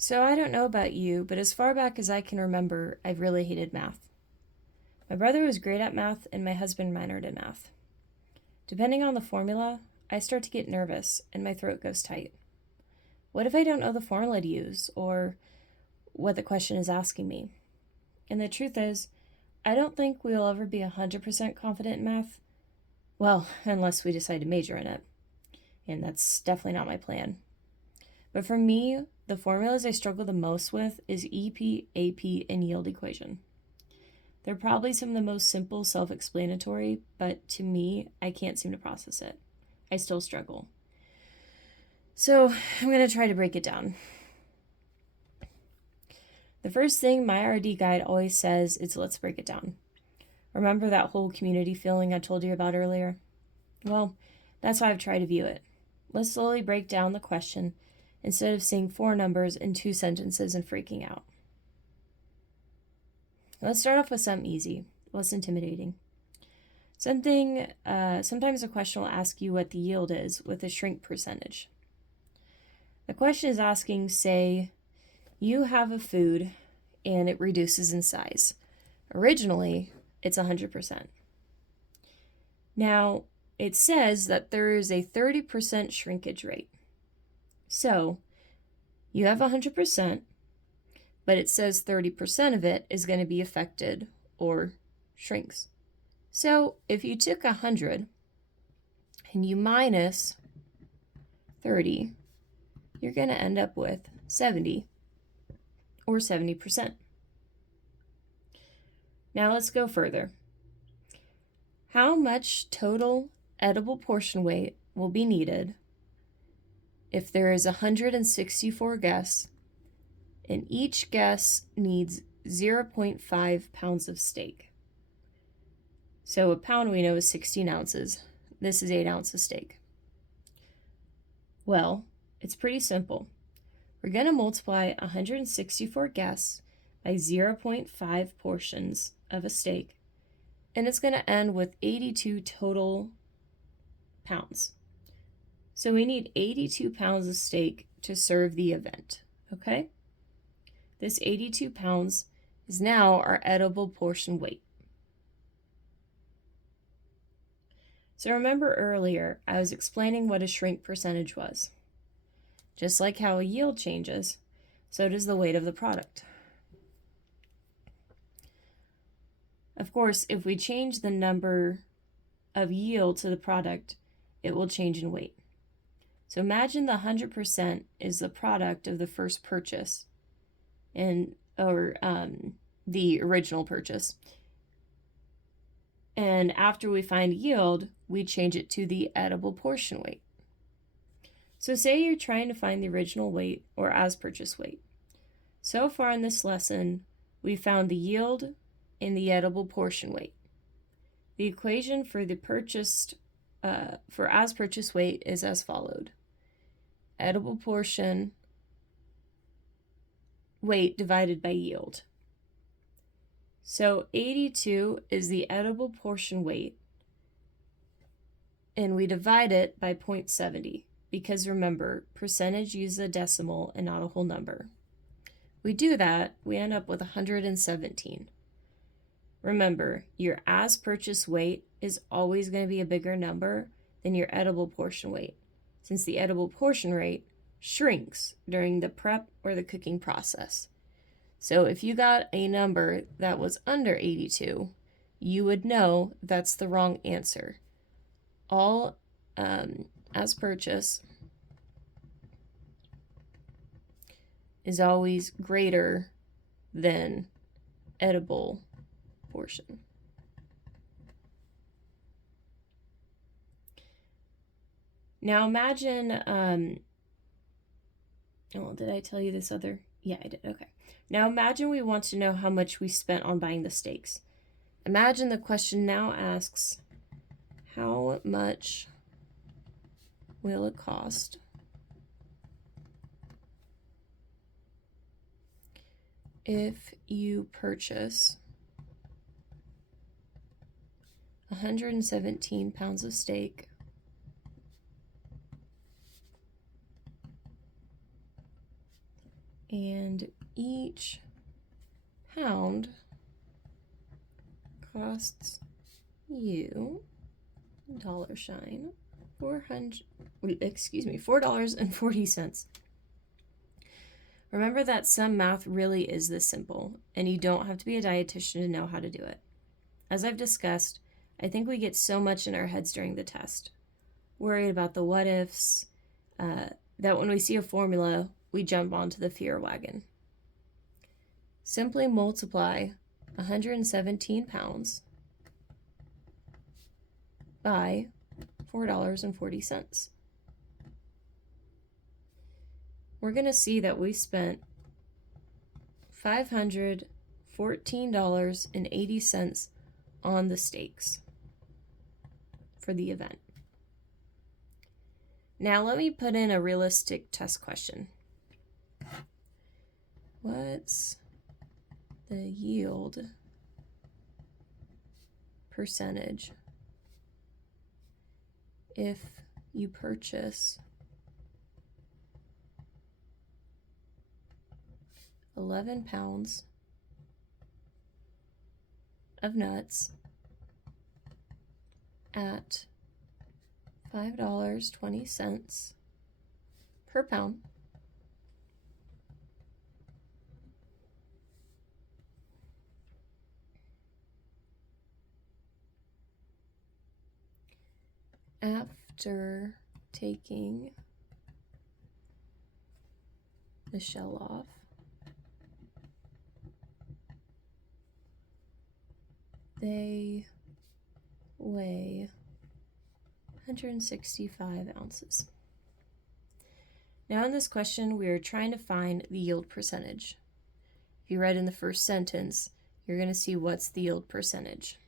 So I don't know about you, but as far back as I can remember, I've really hated math. My brother was great at math, and my husband minored in math. Depending on the formula, I start to get nervous and my throat goes tight. What if I don't know the formula to use or what the question is asking me? And the truth is, I don't think we'll ever be 100% confident in math. Well, unless we decide to major in it. And that's definitely not my plan. But for me, the formulas I struggle the most with is EP, AP, and yield equation. They're probably some of the most simple, self explanatory, but to me, I can't seem to process it. I still struggle. So I'm going to try to break it down. The first thing my RD guide always says is let's break it down. Remember that whole community feeling I told you about earlier? Well, that's how I've tried to view it. Let's slowly break down the question instead of seeing four numbers in two sentences and freaking out. Let's start off with something easy, less intimidating. Sometimes a question will ask you what the yield is with a shrink percentage. The question is asking, say, you have a food and it reduces in size. Originally, it's 100%. Now, it says that there is a 30% shrinkage rate. So, you have 100%, but it says 30% of it is going to be affected or shrinks. So, if you took 100 and you minus 30, you're going to end up with 70 or 70%. Now let's go further. How much total edible portion weight will be needed if there is 164 guests and each guest needs 0.5 pounds of steak? So a pound we know is 16 ounces. This is 8 ounces steak. Well, it's pretty simple. We're going to multiply 164 guests by 0.5 portions of a steak, and it's going to end with 82 total pounds. So we need 82 pounds of steak to serve the event, okay? This 82 pounds is now our edible portion weight. So remember earlier, I was explaining what a shrink percentage was. Just like how a yield changes, so does the weight of the product. Of course, if we change the number of yield to the product, it will change in weight. So imagine the 100% is the product of the first purchase or the original purchase. And after we find yield, we change it to the edible portion weight. So say you're trying to find the original weight or as purchase weight. So far in this lesson, we found the yield and the edible portion weight. The equation for the for as purchase weight is as followed. Edible portion weight divided by yield. So 82 is the edible portion weight, and we divide it by 0.70 because remember, percentage uses a decimal and not a whole number. We do that, we end up with 117. Remember, your as purchase weight is always going to be a bigger number than your edible portion weight, since the edible portion rate shrinks during the prep or the cooking process. So if you got a number that was under 82, you would know that's the wrong answer. All as purchase is always greater than edible portion. Now imagine, did I tell you this other? Yeah, I did. Okay. Now imagine we want to know how much we spent on buying the steaks. Imagine the question now asks, how much will it cost if you purchase 117 pounds of steak And each pound costs you $4.40. Remember that some math really is this simple, and you don't have to be a dietitian to know how to do it. As I've discussed, I think we get so much in our heads during the test, worried about the what ifs, that when we see a formula, we jump onto the fear wagon. Simply multiply 117 pounds by $4.40. We're going to see that we spent $514.80 on the steaks for the event. Now let me put in a realistic test question. What's the yield percentage if you purchase 11 pounds of nuts at $5.20 per pound? After taking the shell off, they weigh 165 ounces. Now in this question, we are trying to find the yield percentage. If you read in the first sentence, you're going to see what's the yield percentage.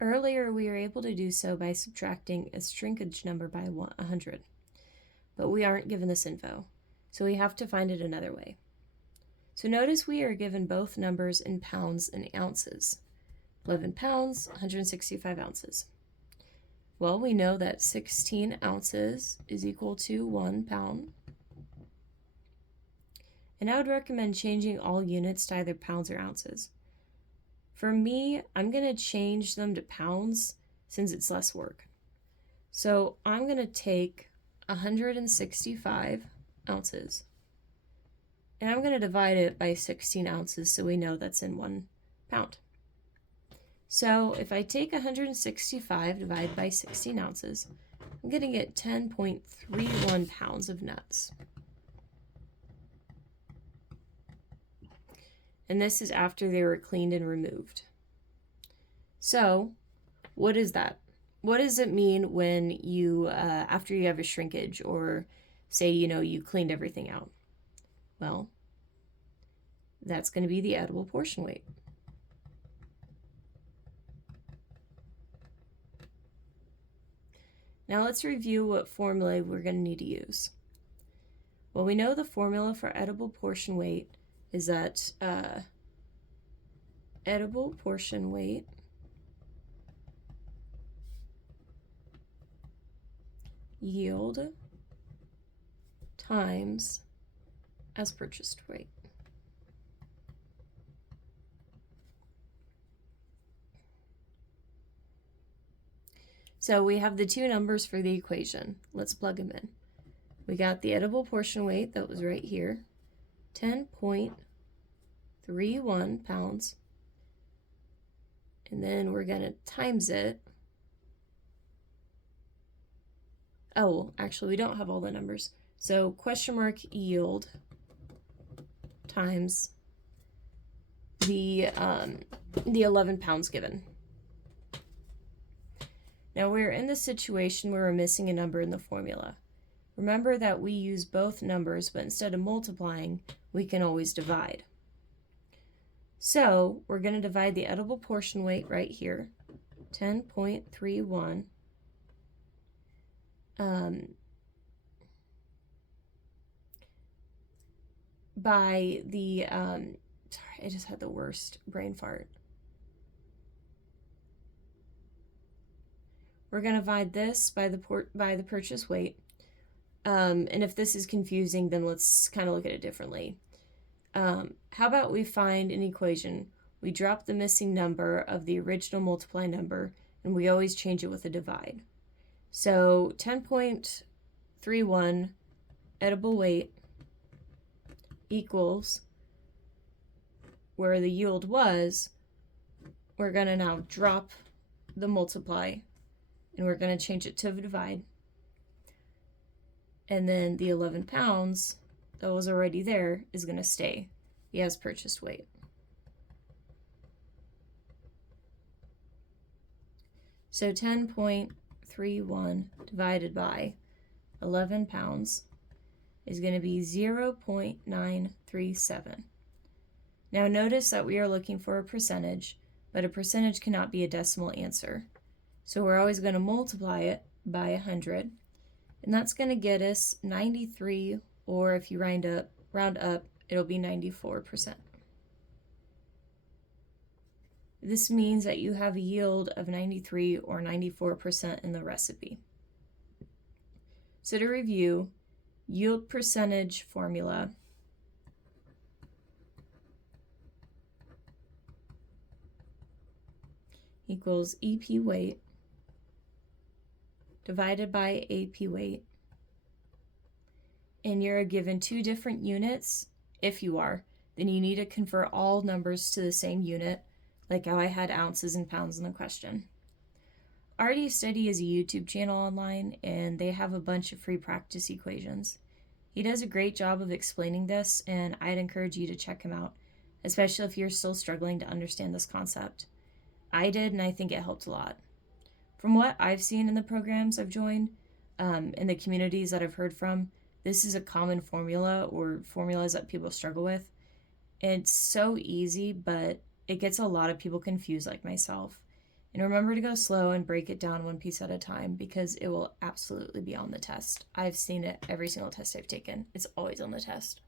Earlier, we were able to do so by subtracting a shrinkage number by 100, but we aren't given this info, so we have to find it another way. So notice we are given both numbers in pounds and ounces. 11 pounds, 165 ounces. Well, we know that 16 ounces is equal to 1 pound. And I would recommend changing all units to either pounds or ounces. For me, I'm going to change them to pounds since it's less work. So I'm going to take 165 ounces and I'm going to divide it by 16 ounces so we know that's in 1 pound. So if I take 165 divided by 16 ounces, I'm going to get 10.31 pounds of nuts. And this is after they were cleaned and removed. So what is that? What does it mean when you, after you have a shrinkage or say, you cleaned everything out? Well, that's going to be the edible portion weight. Now let's review what formula we're going to need to use. Well, we know the formula for edible portion weight is that edible portion weight yield times as purchased weight. So we have the two numbers for the equation. Let's plug them in. We got the edible portion weight that was right here, 10.31 pounds. And then we're going to times it. Oh, actually, we don't have all the numbers. So question mark yield times the 11 pounds given. Now we're in the situation where we're missing a number in the formula. Remember that we use both numbers, but instead of multiplying, we can always divide. So we're going to divide the edible portion weight right here, 10.31, by the, sorry, I just had the worst brain fart. We're going to divide this by the purchase weight. And if this is confusing, then let's kind of look at it differently. How about we find an equation? We drop the missing number of the original multiply number, and we always change it with a divide. So 10.31 edible weight equals where the yield was, we're going to now drop the multiply, and we're going to change it to a divide. And then the 11 pounds that was already there is going to stay the as purchased weight. So 10.31 divided by 11 pounds is going to be 0.937. Now notice that we are looking for a percentage, but a percentage cannot be a decimal answer. So we're always going to multiply it by 100, and that's going to get us 93, or if you round up, it'll be 94%. This means that you have a yield of 93 or 94% in the recipe. So to review, yield percentage formula equals EP weight divided by AP weight. And you're given two different units. If you are, then you need to convert all numbers to the same unit, like how I had ounces and pounds in the question. RD Study is a YouTube channel online, and they have a bunch of free practice equations. He does a great job of explaining this, and I'd encourage you to check him out, especially if you're still struggling to understand this concept. I did, and I think it helped a lot. From what I've seen in the programs I've joined, in the communities that I've heard from, this is a common formula or formulas that people struggle with. It's so easy, but it gets a lot of people confused like myself. And remember to go slow and break it down one piece at a time, because it will absolutely be on the test. I've seen it every single test I've taken. It's always on the test.